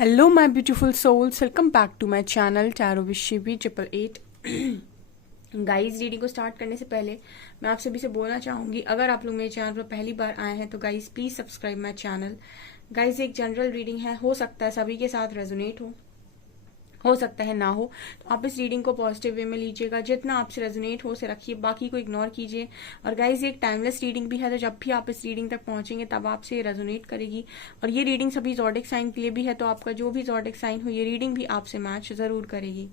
Hello, my beautiful souls. Welcome back to my channel Tarot with Shivi 888. Guys reading को start करने से पहले मैं आप सभी से बोलना चाहूंगी, अगर आप लोग मेरे चैनल पर पहली बार आए हैं तो guys please subscribe my channel. Guys एक जनरल रीडिंग है, हो सकता है सभी के साथ रेजोनेट हो सकता है ना हो, तो आप इस रीडिंग को पॉजिटिव वे में लीजिएगा। जितना आपसे रेजोनेट हो उसे रखिए, बाकी को इग्नोर कीजिए। और गाइज एक टाइमलेस रीडिंग भी है, तो जब भी आप इस रीडिंग तक पहुंचेंगे तब आपसे रेजोनेट करेगी। और ये रीडिंग सभी ज़ोडिक साइन के लिए भी है, तो आपका जो भी ज़ोडिक साइन हो ये रीडिंग भी आपसे मैच जरूर करेगी।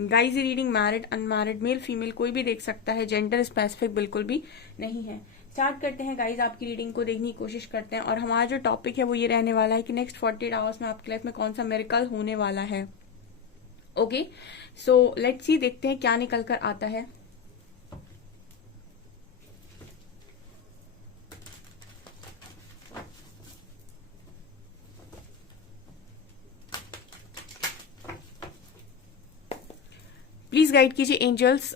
गाइज ये reading married unmarried male female कोई भी देख सकता है, जेंडर स्पेसिफिक बिल्कुल भी नहीं है। स्टार्ट करते हैं गाइज, आपकी रीडिंग को देखने की कोशिश करते हैं। और हमारा जो टॉपिक है वो ये रहने वाला है कि नेक्स्ट 48 आवर्स में आपकी लाइफ में कौन सा मिरेकल होने वाला है। ओके, सो लेट्स सी, देखते हैं क्या निकल कर आता है। प्लीज गाइड कीजिए एंजल्स,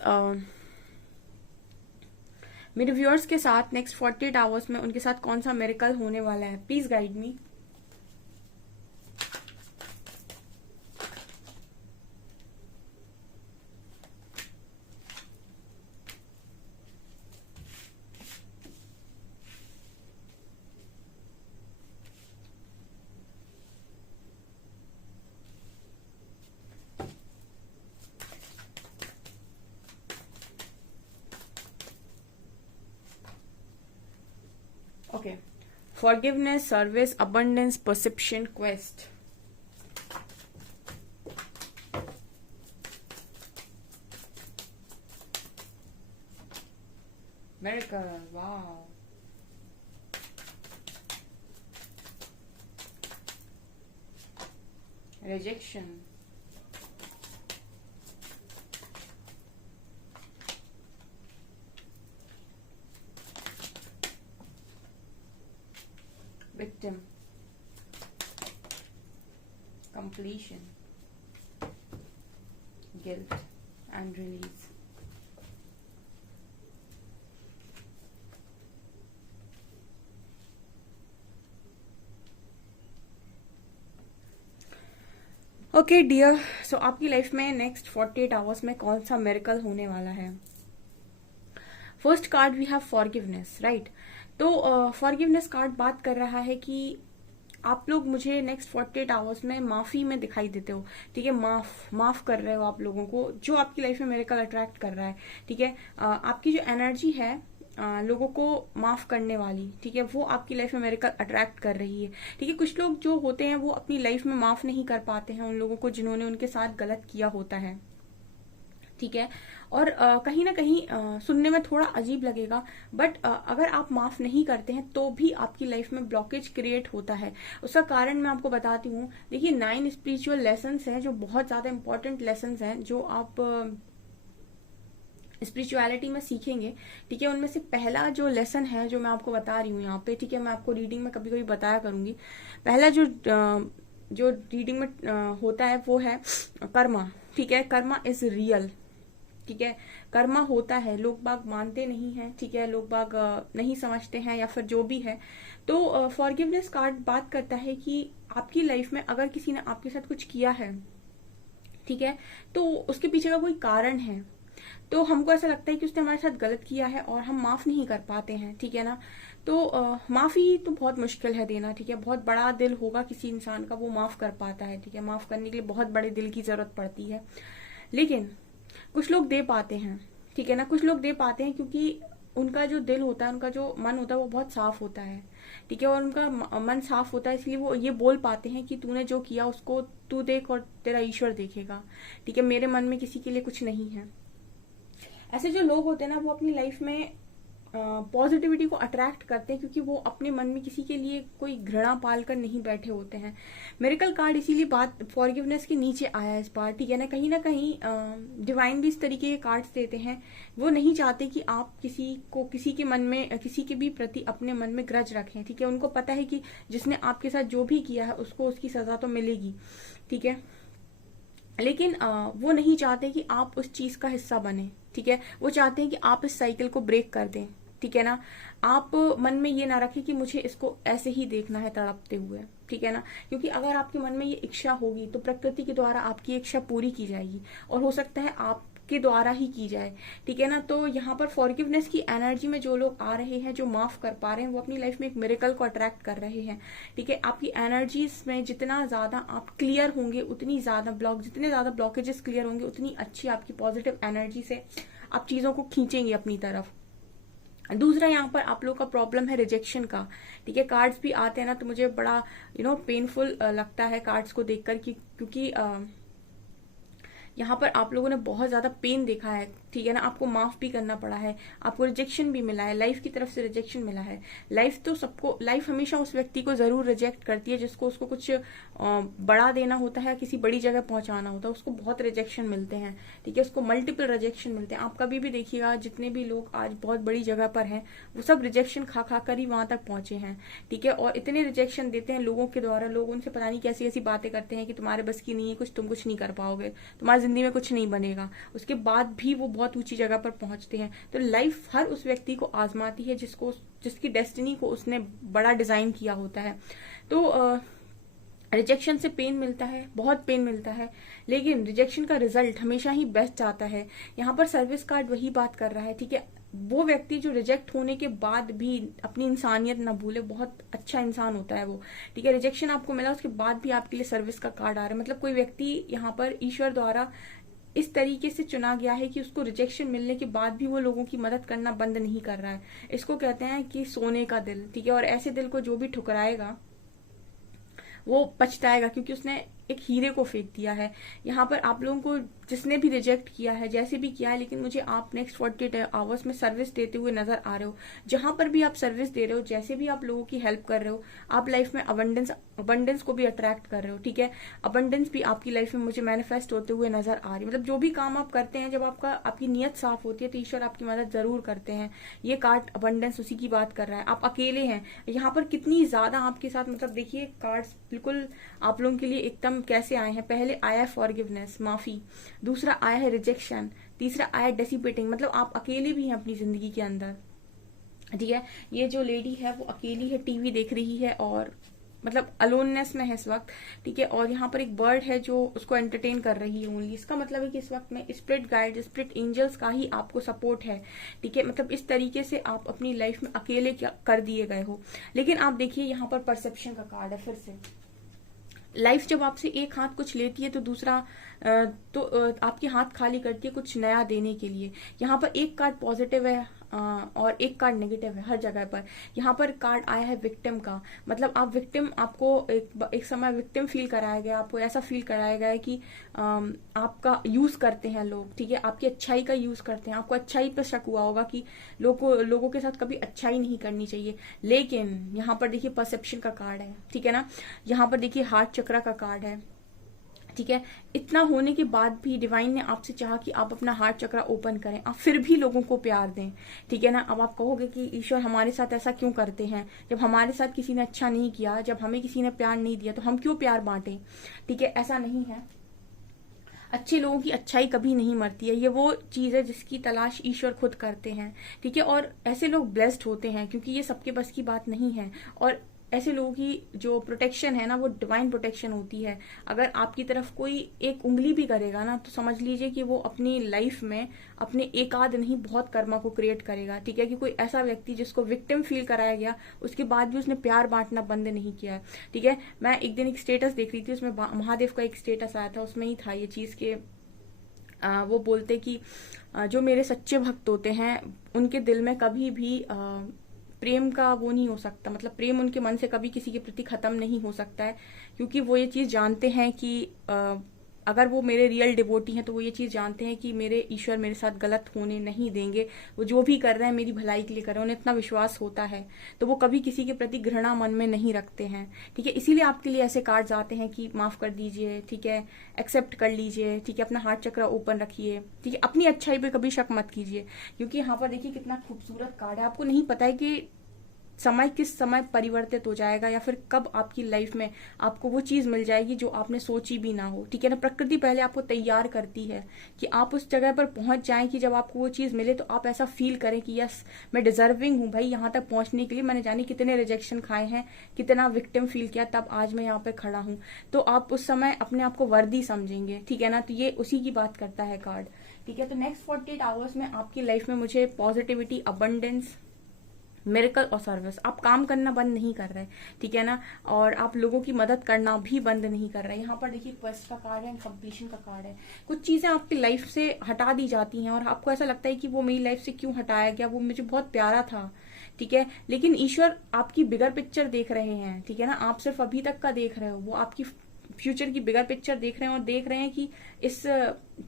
मेरे व्यूअर्स के साथ नेक्स्ट 48 आवर्स में उनके साथ कौन सा मिरेकल होने वाला है। Please guide me. Okay. Forgiveness, service, abundance, perception, quest. Miracle, wow. Rejection. Victim. Completion. Guilt and release. Okay dear, so आपकी लाइफ में नेक्स्ट 48 आवर्स में कौन सा मिरेकल होने वाला है। First card we have forgiveness, right. तो फॉरगिवनेस कार्ड बात कर रहा है कि आप लोग मुझे नेक्स्ट 48 आवर्स में माफी में दिखाई देते हो, ठीक है। माफ कर रहे हो आप लोगों को, जो आपकी लाइफ में मिरेकल अट्रैक्ट कर रहा है, ठीक है। आपकी जो एनर्जी है लोगों को माफ करने वाली, ठीक है, वो आपकी लाइफ में मिरेकल अट्रैक्ट कर रही है, ठीक है। कुछ लोग जो होते हैं वो अपनी लाइफ में माफ नहीं कर पाते हैं उन लोगों को जिन्होंने उनके साथ गलत किया होता है, ठीक है। और कहीं ना कहीं सुनने में थोड़ा अजीब लगेगा, बट अगर आप माफ नहीं करते हैं तो भी आपकी लाइफ में ब्लॉकेज क्रिएट होता है। उसका कारण मैं आपको बताती हूँ। देखिए 9 स्पिरिचुअल लेसन्स हैं जो बहुत ज्यादा इंपॉर्टेंट लेसन्स हैं जो आप स्पिरिचुअलिटी में सीखेंगे, ठीक है। उनमें से पहला जो लेसन है जो मैं आपको बता रही हूँ यहाँ पे, ठीक है, मैं आपको रीडिंग में कभी कभी बताया करूंगी। पहला जो रीडिंग में होता है वो है कर्मा, ठीक है। कर्मा इज रियल, ठीक है। कर्मा होता है, लोग बाग मानते नहीं हैं, ठीक है, लोग बाग नहीं समझते हैं या फिर जो भी है। तो फॉरगिवनेस कार्ड बात करता है कि आपकी लाइफ में अगर किसी ने आपके साथ कुछ किया है, ठीक है, तो उसके पीछे का कोई कारण है। तो हमको ऐसा लगता है कि उसने हमारे साथ गलत किया है और हम माफ नहीं कर पाते हैं, ठीक है ना। तो माफी तो बहुत मुश्किल है देना, ठीक है। बहुत बड़ा दिल होगा किसी इंसान का, वो माफ कर पाता है, ठीक है। माफ करने के लिए बहुत बड़े दिल की जरूरत पड़ती है, लेकिन कुछ लोग दे पाते हैं, ठीक है ना। कुछ लोग दे पाते हैं क्योंकि उनका जो दिल होता है, उनका जो मन होता है वो बहुत साफ होता है, ठीक है। और उनका मन साफ होता है इसलिए वो ये बोल पाते हैं कि तूने जो किया उसको तू देख और तेरा ईश्वर देखेगा, ठीक है। मेरे मन में किसी के लिए कुछ नहीं है। ऐसे जो लोग होते हैं ना वो अपनी लाइफ में पॉजिटिविटी को अट्रैक्ट करते हैं क्योंकि वो अपने मन में किसी के लिए कोई घृणा पाल कर नहीं बैठे होते हैं। मिरेकल कार्ड इसीलिए बात फॉरगिवनेस के नीचे आया इस बार, ठीक है ना कहीं डिवाइन भी इस तरीके के कार्ड्स देते हैं। वो नहीं चाहते कि आप किसी के मन में, किसी के भी प्रति अपने मन में ग्रज रखें, ठीक है। उनको पता है कि जिसने आपके साथ जो भी किया है उसको उसकी सजा तो मिलेगी, ठीक है। लेकिन वो नहीं चाहते कि आप उस चीज का हिस्सा बने, ठीक है। वो चाहते हैं कि आप इस साइकिल को ब्रेक कर दें, ठीक है ना। आप मन में ये ना रखें कि मुझे इसको ऐसे ही देखना है तड़पते हुए, ठीक है ना, क्योंकि अगर आपके मन में ये इच्छा होगी तो प्रकृति के द्वारा आपकी इच्छा पूरी की जाएगी, और हो सकता है आपके द्वारा ही की जाए, ठीक है ना। तो यहाँ पर फॉरगिवनेस की एनर्जी में जो लोग आ रहे हैं, जो माफ कर पा रहे हैं, वो अपनी लाइफ में एक मिरेकल को अट्रैक्ट कर रहे हैं, ठीक है। आपकी एनर्जीज में जितना ज्यादा आप क्लियर होंगे, उतनी ज्यादा जितने ज्यादा ब्लॉकेजेस क्लियर होंगे, उतनी अच्छी आपकी पॉजिटिव एनर्जी से आप चीजों को खींचेंगे अपनी तरफ। दूसरा यहाँ पर आप लोग का प्रॉब्लम है रिजेक्शन का, ठीक है। कार्ड्स भी आते हैं ना, तो मुझे बड़ा पेनफुल लगता है कार्ड्स को देखकर, क्योंकि यहाँ पर आप लोगों ने बहुत ज्यादा पेन देखा है, ठीक है ना। आपको माफ भी करना पड़ा है, आपको रिजेक्शन भी मिला है, लाइफ की तरफ से रिजेक्शन मिला है। लाइफ हमेशा उस व्यक्ति को जरूर रिजेक्ट करती है जिसको उसको कुछ बड़ा देना होता है, किसी बड़ी जगह पहुंचाना होता है, उसको बहुत रिजेक्शन मिलते हैं, ठीक है। उसको मल्टीपल रिजेक्शन मिलते हैं। आप कभी भी देखिएगा, जितने भी लोग आज बहुत बड़ी जगह पर हैं, वो सब रिजेक्शन खा खा कर ही वहां तक पहुंचे हैं, ठीक है। और इतने रिजेक्शन देते हैं लोगों के द्वारा, लोग उनसे पता नहीं कैसी कैसी बातें करते हैं कि तुम्हारे बस की नहीं है, तुम कुछ नहीं कर पाओगे, तुम्हारी जिंदगी में कुछ नहीं बनेगा। उसके बाद भी वो बहुत ऊंची जगह पर पहुंचते हैं। तो लाइफ हर उस व्यक्ति को आजमाती है जिसकी डेस्टिनी को उसने बड़ा डिजाइन किया होता है। तो रिजेक्शन से पेन मिलता है, बहुत पेन मिलता है, लेकिन रिजेक्शन का रिजल्ट हमेशा ही बेस्ट आता है। यहाँ पर सर्विस कार्ड वही बात कर रहा है, ठीक है। वो व्यक्ति जो रिजेक्ट होने के बाद भी अपनी इंसानियत ना भूले, बहुत अच्छा इंसान होता है वो, ठीक है। रिजेक्शन आपको मिला, उसके बाद भी आपके लिए सर्विस का कार्ड आ रहा है, मतलब कोई व्यक्ति यहाँ पर ईश्वर द्वारा इस तरीके से चुना गया है कि उसको रिजेक्शन मिलने के बाद भी वो लोगों की मदद करना बंद नहीं कर रहा है। इसको कहते हैं कि सोने का दिल, ठीक है। और ऐसे दिल को जो भी ठुकराएगा वो पछताएगा, क्योंकि उसने एक हीरे को फेंक दिया है। यहाँ पर आप लोगों को जिसने भी रिजेक्ट किया है, जैसे भी किया है, लेकिन मुझे आप नेक्स्ट 48 आवर्स में सर्विस देते हुए नजर आ रहे हो। जहां पर भी आप सर्विस दे रहे हो, जैसे भी आप लोगों की हेल्प कर रहे हो, आप लाइफ में अबंडेंस को भी अट्रैक्ट कर रहे हो, ठीक है। अबंडेंस भी आपकी लाइफ में मुझे मैनिफेस्ट होते हुए नजर आ रही है। मतलब जो भी काम आप करते हैं, जब आपकी नीयत साफ होती है, तो ईश्वर आपकी मदद जरूर करते हैं। ये कार्ड अबंडेंस उसी की बात कर रहा है। आप अकेले हैं यहाँ पर, कितनी ज्यादा आपके साथ, मतलब देखिए कार्ड्स बिल्कुल आप लोगों के लिए एकदम कैसे आए हैं। पहले आया है फॉरगिवनेस, माफी, दूसरा आया है रिजेक्शन, तीसरा आया है डेसिपेटिंग, मतलब आप अकेले भी हैं अपनी जिंदगी के अंदर, ठीक है। ये जो लेडी है वो अकेली है, टीवी देख रही है और मतलब अलोननेस में है इस वक्त, ठीक है। और यहाँ पर एक बर्ड है जो उसको एंटरटेन कर रही है ओनली। इसका मतलब है कि इस वक्त में स्पिरिट गाइड, स्पिरिट एंजल्स का ही आपको सपोर्ट है, ठीक है। मतलब इस तरीके से आप अपनी लाइफ में अकेले क्या कर दिए गए हो। लेकिन आप देखिए यहाँ पर परसेप्शन का कार्ड है। फिर से लाइफ जब आपसे एक हाथ कुछ लेती है तो दूसरा आपके हाथ खाली करती है कुछ नया देने के लिए। यहाँ पर एक कार्ड पॉजिटिव है और एक कार्ड नेगेटिव है हर जगह पर। यहाँ पर कार्ड आया है विक्टिम का, मतलब आप विक्टिम, आपको एक समय विक्टिम फील कराया गया, आपको ऐसा फील कराया गया है कि आपका यूज करते हैं लोग, ठीक है। आपकी अच्छाई का यूज करते हैं, आपको अच्छाई पर शक हुआ होगा कि लोगों के साथ कभी अच्छाई नहीं करनी चाहिए। लेकिन यहाँ पर देखिए परसेप्शन का कार्ड है, ठीक है ना। यहाँ पर देखिए हार्ट चक्रा का कार्ड है, ठीक है। इतना होने के बाद भी डिवाइन ने आपसे चाहा कि आप अपना हार्ट चक्रा ओपन करें, आप फिर भी लोगों को प्यार दें, ठीक है ना। अब आप कहोगे कि ईश्वर हमारे साथ ऐसा क्यों करते हैं, जब हमारे साथ किसी ने अच्छा नहीं किया, जब हमें किसी ने प्यार नहीं दिया, तो हम क्यों प्यार बांटें, ठीक है। ऐसा नहीं है, अच्छे लोगों की अच्छाई कभी नहीं मरती है। ये वो चीज है जिसकी तलाश ईश्वर खुद करते हैं, ठीक है। और ऐसे लोग ब्लेस्ड होते हैं, क्योंकि ये सबके बस की बात नहीं है। और ऐसे लोगों की जो प्रोटेक्शन है ना, वो डिवाइन प्रोटेक्शन होती है। अगर आपकी तरफ कोई एक उंगली भी करेगा ना, तो समझ लीजिए कि वो अपनी लाइफ में अपने एक आध नहीं बहुत कर्मा को क्रिएट करेगा, ठीक है। कि कोई ऐसा व्यक्ति जिसको विक्टिम फील कराया गया, उसके बाद भी उसने प्यार बांटना बंद नहीं किया है, ठीक है। मैं एक दिन एक स्टेटस देख रही थी, उसमें महादेव का एक स्टेटस आया था, उसमें ही था ये चीज के वो बोलते कि जो मेरे सच्चे भक्त होते हैं उनके दिल में कभी भी प्रेम का वो नहीं हो सकता, मतलब प्रेम उनके मन से कभी किसी के प्रति खत्म नहीं हो सकता है, क्योंकि वो ये चीज जानते हैं कि अगर वो मेरे रियल डिवोटी हैं तो वो ये चीज जानते हैं कि मेरे ईश्वर मेरे साथ गलत होने नहीं देंगे। वो जो भी कर रहे हैं मेरी भलाई के लिए कर रहे हैं, उन्हें इतना विश्वास होता है, तो वो कभी किसी के प्रति घृणा मन में नहीं रखते हैं, ठीक है। इसीलिए आपके लिए ऐसे कार्ड्स आते हैं कि माफ कर दीजिए, ठीक है, एक्सेप्ट कर लीजिए, ठीक है, अपना हार्ट चक्र ओपन रखिए, ठीक है, अपनी अच्छाई पे कभी शक मत कीजिए। क्योंकि यहाँ पर देखिए कितना खूबसूरत कार्ड है, आपको नहीं पता है कि समय किस समय परिवर्तित हो जाएगा, या फिर कब आपकी लाइफ में आपको वो चीज मिल जाएगी जो आपने सोची भी ना हो। ठीक है ना, प्रकृति पहले आपको तैयार करती है कि आप उस जगह पर पहुंच जाएं कि जब आपको वो चीज मिले तो आप ऐसा फील करें कि यस, मैं डिजर्विंग हूं भाई, यहाँ तक पहुंचने के लिए मैंने जानी कितने रिजेक्शन खाए हैं, कितना विक्टिम फील किया, तब आज मैं यहाँ पे खड़ा हूं। तो आप उस समय अपने आप को वर्दी समझेंगे। ठीक है ना, तो ये उसी की बात करता है कार्ड। ठीक है, तो नेक्स्ट 48 आवर्स में आपकी लाइफ में मुझे पॉजिटिविटी, अबंडेंस, मिरेकल और सर्विस। आप काम करना बंद नहीं कर रहे, ठीक है ना, और आप लोगों की मदद करना भी बंद नहीं कर रहे। यहाँ पर देखिए क्वेस्ट का कार्ड है, कंप्लीशन का कार्ड है। कुछ चीजें आपकी लाइफ से हटा दी जाती हैं और आपको ऐसा लगता है कि वो मेरी लाइफ से क्यों हटाया गया, वो मुझे बहुत प्यारा था। ठीक है, लेकिन ईश्वर आपकी बिगर पिक्चर देख रहे हैं। ठीक है ना, आप सिर्फ अभी तक का देख रहे हो, वो आपकी फ्यूचर की बिगर पिक्चर देख रहे हैं और देख रहे हैं कि इस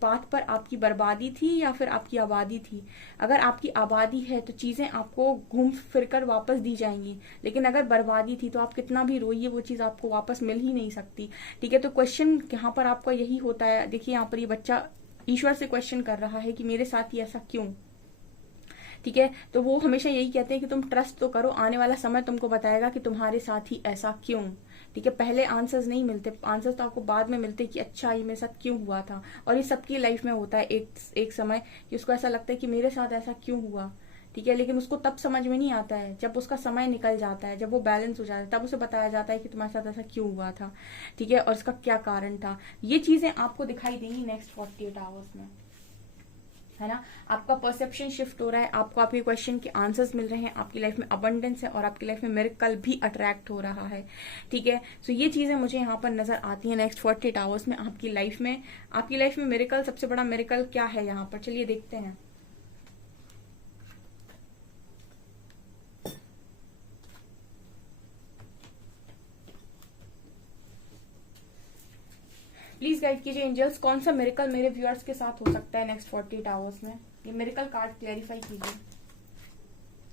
पाथ पर आपकी बर्बादी थी या फिर आपकी आबादी थी। अगर आपकी आबादी है तो चीजें आपको घूम फिर कर वापस दी जाएंगी, लेकिन अगर बर्बादी थी तो आप कितना भी रोइए वो चीज आपको वापस मिल ही नहीं सकती। ठीक है, तो क्वेश्चन यहाँ पर आपका यही होता है। देखिए यहाँ पर ये बच्चा ईश्वर से क्वेश्चन कर रहा है कि मेरे साथ ही ऐसा क्यों। ठीक है, तो वो हमेशा यही कहते हैं कि तुम ट्रस्ट तो करो, आने वाला समय तुमको बताएगा कि तुम्हारे साथ ही ऐसा क्यों। ठीक है, पहले आंसर्स नहीं मिलते, आंसर्स तो आपको बाद में मिलते कि अच्छा ये मेरे साथ क्यों हुआ था। और ये सबकी लाइफ में होता है एक समय कि उसको ऐसा लगता है कि मेरे साथ ऐसा क्यों हुआ। ठीक है, लेकिन उसको तब समझ में नहीं आता है जब उसका समय निकल जाता है, जब वो बैलेंस हो जाता है, तब उसे बताया जाता है कि तुम्हारे साथ ऐसा क्यों हुआ था। ठीक है, और इसका क्या कारण था। ये चीजें आपको दिखाई देंगी नेक्स्ट 48 आवर्स में, है ना। आपका परसेप्शन शिफ्ट हो रहा है, आपको आपके क्वेश्चन के आंसर्स मिल रहे हैं, आपकी लाइफ में अबंडेंस है और आपकी लाइफ में मिरेकल भी अट्रैक्ट हो रहा है। ठीक है, सो ये चीजें मुझे यहाँ पर नजर आती हैं नेक्स्ट 48 आवर्स में आपकी लाइफ में। आपकी लाइफ में मिरेकल, सबसे बड़ा मिरेकल क्या है यहाँ पर, चलिए देखते हैं। प्लीज गाइड कीजिए एंजल्स, कौन सा मिरेकल मेरे व्यूअर्स के साथ हो सकता है नेक्स्ट 48 आवर्स में। ये मिरेकल कार्ड क्लैरिफाई कीजिए।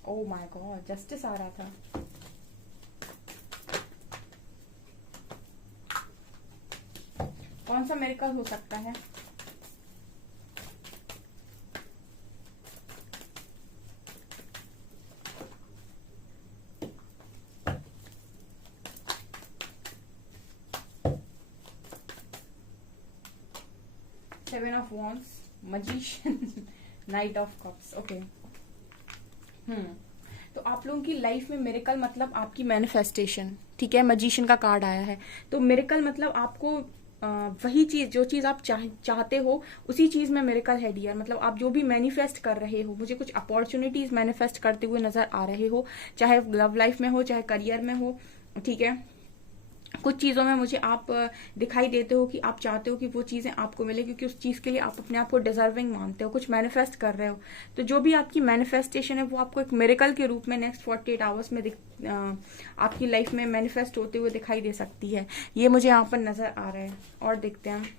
ओह माय गॉड, जस्टिस आ रहा था। कौन सा मिरेकल हो सकता है। Seven of wands, magician, knight of cups. Okay, तो आप लोगों की लाइफ में मिरेकल मतलब आपकी मैनिफेस्टेशन। ठीक है, मजीशियन का कार्ड आया है, तो मिरेकल मतलब आपको वही चीज, जो चीज आप चाहते हो उसी चीज में मिरेकल है डियर। मतलब आप जो भी मैनिफेस्ट कर रहे हो, मुझे कुछ अपॉर्चुनिटीज मैनिफेस्ट करते हुए नजर आ रहे हो, चाहे लव लाइफ में हो चाहे करियर में हो। ठीक है, कुछ चीजों में मुझे आप दिखाई देते हो कि आप चाहते हो कि वो चीजें आपको मिले, क्योंकि उस चीज के लिए आप अपने आप को डिजर्विंग मानते हो, कुछ मैनिफेस्ट कर रहे हो। तो जो भी आपकी मैनिफेस्टेशन है वो आपको एक मिरेकल के रूप में नेक्स्ट 48 आवर्स में आपकी लाइफ में मैनिफेस्ट होते हुए दिखाई दे सकती है। ये मुझे यहाँ पर नजर आ रहा है। और देखते हैं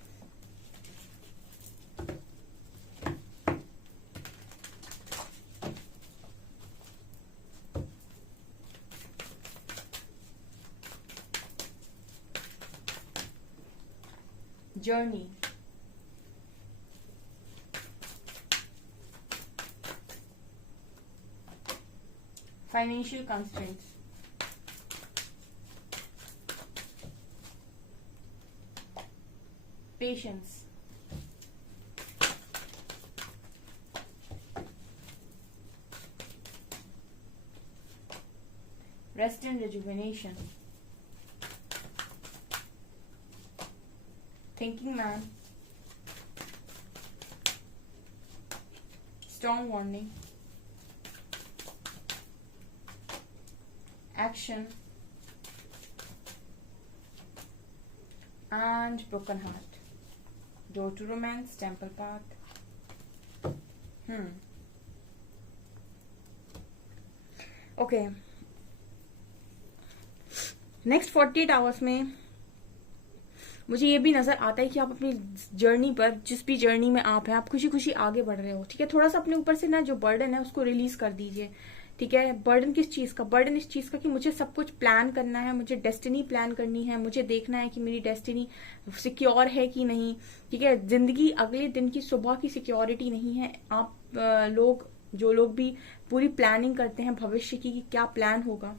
journey, financial constraints, patience, rest and rejuvenation, thinking man, strong warning, action, and broken heart, door to romance, temple path. Okay, next 48 hours में मुझे ये भी नजर आता है कि आप अपनी जर्नी पर, जिस भी जर्नी में आप हैं, आप खुशी खुशी आगे बढ़ रहे हो। ठीक है, थोड़ा सा अपने ऊपर से ना जो बर्डन है उसको रिलीज कर दीजिए। ठीक है, बर्डन किस चीज का, बर्डन इस चीज का कि मुझे सब कुछ प्लान करना है, मुझे डेस्टिनी प्लान करनी है, मुझे देखना है कि मेरी डेस्टिनी सिक्योर है कि नहीं। ठीक है, जिंदगी अगले दिन की सुबह की सिक्योरिटी नहीं है। आप लोग जो लोग भी पूरी प्लानिंग करते हैं भविष्य की कि क्या प्लान होगा,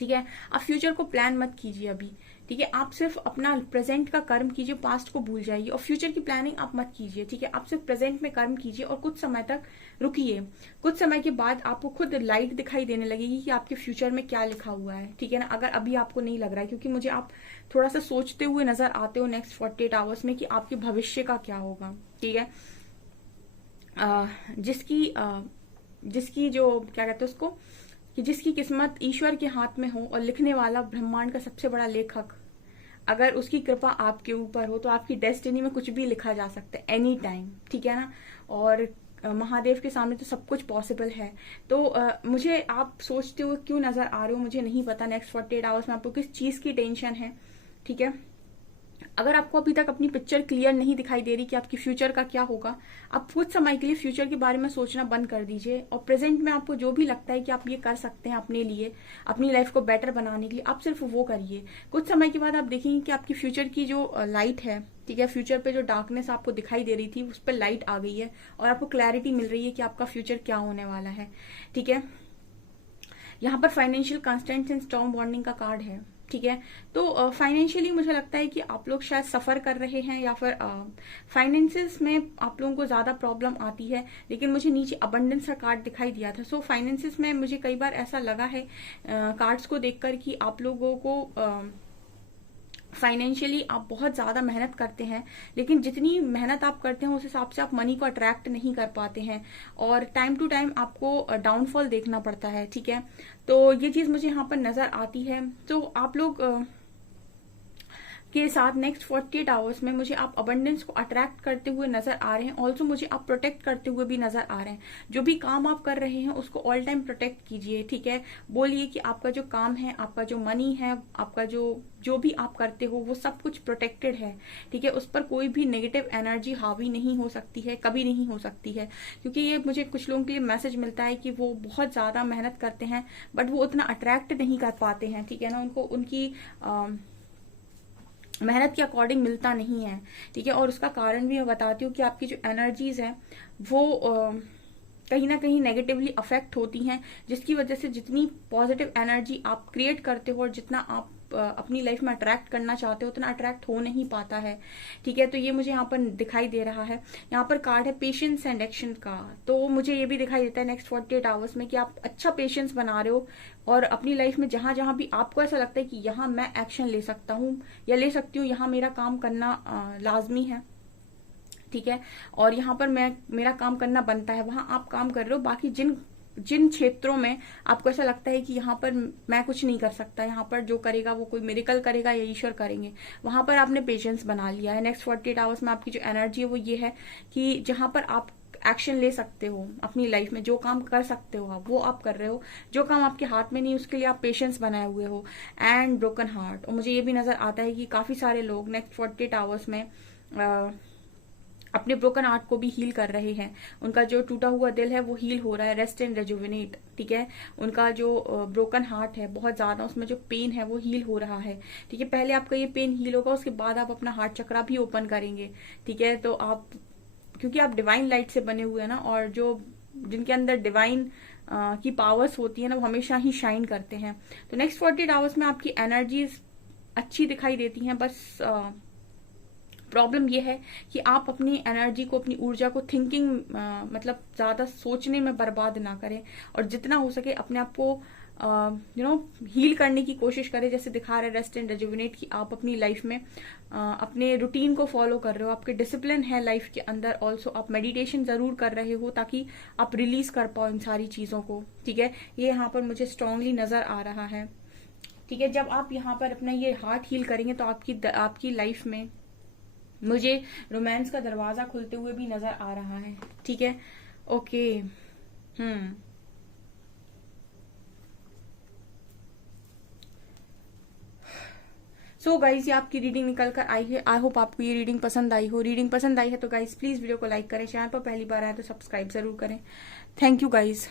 ठीक है, आप फ्यूचर को प्लान मत कीजिए अभी, ठीक है, आप सिर्फ अपना प्रेजेंट का कर्म कीजिए, पास्ट को भूल जाइए और फ्यूचर की प्लानिंग आप मत कीजिए, ठीक है, आप सिर्फ प्रेजेंट में कर्म कीजिए और कुछ समय तक रुकिए। कुछ समय के बाद आपको खुद लाइट दिखाई देने लगेगी कि आपके फ्यूचर में क्या लिखा हुआ है, ठीक है ना, अगर अभी आपको नहीं लग रहा है, क्योंकि मुझे आप थोड़ा सा सोचते हुए नजर आते हो नेक्स्ट 48 आवर्स में कि आपके भविष्य का क्या होगा, ठीक है। जिसकी जो क्या कहते हैं उसको, कि जिसकी किस्मत ईश्वर के हाथ में हो और लिखने वाला ब्रह्मांड का सबसे बड़ा लेखक, अगर उसकी कृपा आपके ऊपर हो तो आपकी डेस्टिनी में कुछ भी लिखा जा सकता है एनी टाइम, ठीक है ना। और महादेव के सामने तो सब कुछ पॉसिबल है। तो मुझे आप सोचते हुए क्यों नजर आ रहे हो मुझे नहीं पता, नेक्स्ट 48 आवर्स में आपको किस चीज की टेंशन है, ठीक है। अगर आपको अभी तक अपनी पिक्चर क्लियर नहीं दिखाई दे रही कि आपकी फ्यूचर का क्या होगा, आप कुछ समय के लिए फ्यूचर के बारे में सोचना बंद कर दीजिए और प्रेजेंट में आपको जो भी लगता है कि आप ये कर सकते हैं अपने लिए, अपनी लाइफ को बेटर बनाने के लिए, आप सिर्फ वो करिए। कुछ समय के बाद आप देखेंगे कि आपकी फ्यूचर की जो लाइट है, ठीक है, फ्यूचर पे जो डार्कनेस आपको दिखाई दे रही थी उस पर लाइट आ गई है और आपको क्लैरिटी मिल रही है कि आपका फ्यूचर क्या होने वाला है, ठीक है। यहाँ पर financial constants and storm warning का कार्ड है, ठीक है। तो फाइनेंशियली मुझे लगता है कि आप लोग शायद सफर कर रहे हैं या फिर फाइनेंसेस में आप लोगों को ज्यादा प्रॉब्लम आती है, लेकिन मुझे नीचे अबंडेंस का कार्ड दिखाई दिया था। सो फाइनेंसेस में मुझे कई बार ऐसा लगा है कार्ड्स को देखकर कि आप लोगों को फाइनेंशियली आप बहुत ज्यादा मेहनत करते हैं, लेकिन जितनी मेहनत आप करते हैं उस हिसाब से आप मनी को अट्रैक्ट नहीं कर पाते हैं और टाइम टू टाइम आपको डाउनफॉल देखना पड़ता है, ठीक है। तो ये चीज मुझे यहाँ पर नजर आती है। तो आप लोग के साथ नेक्स्ट 48 आवर्स में मुझे आप अबंडेंस को अट्रैक्ट करते हुए नजर आ रहे हैं, ऑल्सो मुझे आप प्रोटेक्ट करते हुए भी नजर आ रहे हैं। जो भी काम आप कर रहे हैं उसको ऑल टाइम प्रोटेक्ट कीजिए, ठीक है। बोलिए कि आपका जो काम है, आपका जो मनी है, आपका जो भी आप करते हो वो सब कुछ प्रोटेक्टेड है, ठीक है। उस पर कोई भी नेगेटिव एनर्जी हावी नहीं हो सकती है, कभी नहीं हो सकती है, क्योंकि ये मुझे कुछ लोगों के लिए मैसेज मिलता है कि वो बहुत ज्यादा मेहनत करते हैं बट वो उतना अट्रैक्ट नहीं कर पाते हैं, ठीक है ना, उनको उनकी मेहनत के अकॉर्डिंग मिलता नहीं है, ठीक है। और उसका कारण भी मैं बताती हूँ कि आपकी जो एनर्जीज है वो कहीं ना कहीं नेगेटिवली अफेक्ट होती हैं, जिसकी वजह से जितनी पॉजिटिव एनर्जी आप क्रिएट करते हो और जितना आप अपनी लाइफ में अट्रैक्ट करना चाहते हो उतना अट्रैक्ट हो नहीं पाता है, ठीक है। तो ये मुझे यहाँ पर दिखाई दे रहा है। यहाँ पर कार्ड है पेशेंस एंड एक्शन का, तो मुझे ये भी दिखाई देता है नेक्स्ट 48 आवर्स में कि आप अच्छा पेशेंस बना रहे हो और अपनी लाइफ में जहां जहां भी आपको ऐसा लगता है कि यहाँ मैं एक्शन ले सकता हूँ या ले सकती हूँ, यहाँ मेरा काम करना लाजमी है, ठीक है, और यहाँ पर मेरा काम करना बनता है, वहां आप काम कर रहे हो। बाकी जिन क्षेत्रों में आपको ऐसा लगता है कि यहाँ पर मैं कुछ नहीं कर सकता, यहाँ पर जो करेगा वो कोई मिरेकल करेगा या ईश्वर करेंगे, वहां पर आपने पेशेंस बना लिया है। नेक्स्ट 48 आवर्स में आपकी जो एनर्जी है वो ये है कि जहां पर आप एक्शन ले सकते हो अपनी लाइफ में, जो काम कर सकते हो आप वो आप कर रहे हो, जो काम आपके हाथ में नहीं उसके लिए आप पेशेंस बनाए हुए हो। एंड ब्रोकन हार्ट, और मुझे ये भी नजर आता है कि काफी सारे लोग नेक्स्ट 48 आवर्स में अपने ब्रोकन हार्ट को भी हील कर रहे हैं। उनका जो टूटा हुआ दिल है वो हील हो रहा है, रेस्ट एंड रेजुविनेट, ठीक है। उनका जो ब्रोकन हार्ट है बहुत ज्यादा, उसमें जो पेन है वो हील हो रहा है, ठीक है। पहले आपका ये पेन हील होगा, उसके बाद आप अपना हार्ट चक्रा भी ओपन करेंगे, ठीक है। तो आप, क्योंकि आप डिवाइन लाइट से बने हुए हैं ना, और जो जिनके अंदर डिवाइन की पावर्स होती है ना वो हमेशा ही शाइन करते हैं। तो नेक्स्ट 48 आवर्स में आपकी एनर्जीज अच्छी दिखाई देती हैं, बस प्रॉब्लम ये है कि आप अपनी एनर्जी को, अपनी ऊर्जा को थिंकिंग मतलब ज्यादा सोचने में बर्बाद ना करें और जितना हो सके अपने आप को हील करने की कोशिश करें। जैसे दिखा रहे रेस्ट एंड रेजुविनेट की आप अपनी लाइफ में अपने रूटीन को फॉलो कर रहे हो, आपके डिसिप्लिन है लाइफ के अंदर, ऑल्सो आप मेडिटेशन जरूर कर रहे हो ताकि आप रिलीज कर पाओ इन सारी चीजों को, ठीक है। ये यहाँ पर मुझे स्ट्रांगली नजर आ रहा है, ठीक है। जब आप यहाँ पर अपना ये हार्ट हील करेंगे तो आपकी लाइफ में मुझे रोमांस का दरवाजा खुलते हुए भी नजर आ रहा है, ठीक है। ओके, सो गाइज, ये आपकी रीडिंग निकल कर आई है। आई होप आपको ये रीडिंग पसंद आई हो। रीडिंग पसंद आई है तो गाइज प्लीज वीडियो को लाइक करें, चैनल पर पहली बार आए तो सब्सक्राइब जरूर करें। Thank you guys.